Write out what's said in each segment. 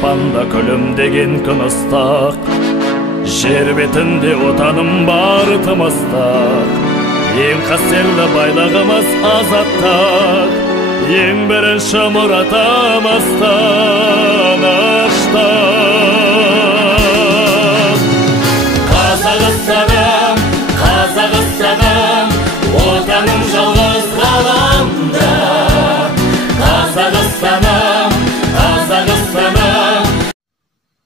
аспанда күлімдеген күн ыстық, жер бетінде отаным бар тымыстық. Ең қастерлі байлығымыз азаттық, ең бірінші мұратымыз тыныштық. Қазақстаным, Қазақстаным, отаным жалғыз ғаламда. Қазақстаным, Қазақстаным.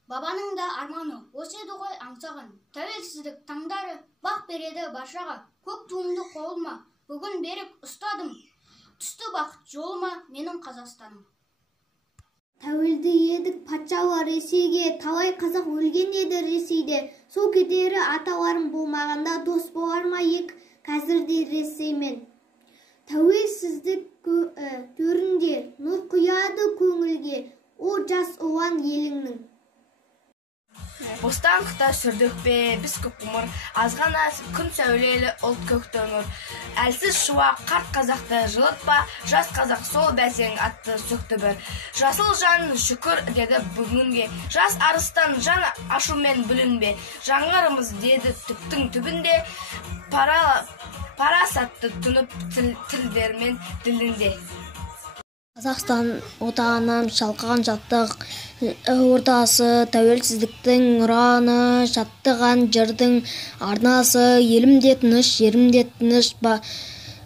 Бабаның да арманы осы еді ғой аңсаған. Тәуелсіздік таңдары бақ береді баршаға. Көк туымды қолыма бүгін беріп ұстадым. Түсті бақыт жолыма менің Қазақстаным. Тәуелді едік патшалы Ресейге, талай қазақ өлген еді Ресейде. Сол кетері аталарым болмағанда дос болар ма ек қазірде Ресеймен. Тәуелсіздік төрінде нұр құяды көңілге, о жас ұлан еліңнің. Бостандықта сүрдік пе біз көк ғұмыр, азғана күн сәулелі ұлт көкті нұр. Әлсіз шуақ қарт қазақты жылытпа, жас қазақ сол бәсең атты сөкті бір. Жасыл жан шүкір деді бүгінге, жас арыстан жан ашумен бүлінбе. Жаңғырымыз деді түптің түбінде, парасатты тұнып тілдермен ділінде. Қазақстан отаным шалқыған жаттық ортасы, тәуелсіздіктің ұраны, жаттыған жырдың арнасы, елімде тыныш, жерімде тыныш,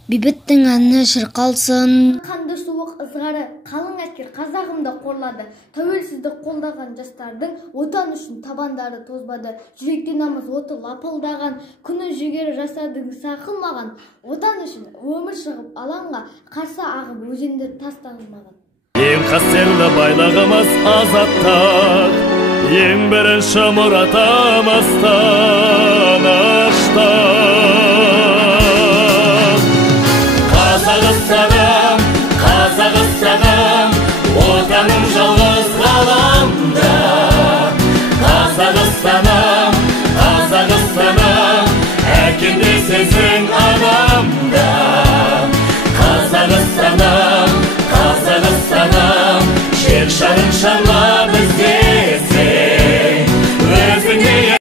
бейбіттің әні шырқалсын. Қанды суық ызғары, қалың әскер қазағымды қорлады. Тәуелсіздік қолдаған жастардың отан үшін табандары тозбады. Жүректе намыс оты лапылдаған, күні жігері жасадың сақылмаған. Отан үшін өмір шығып алаңға, қарсы ағып өзендер тасталмаған. Ең қастерлі байлығымыз азаттық, ең бірінші мұратымыз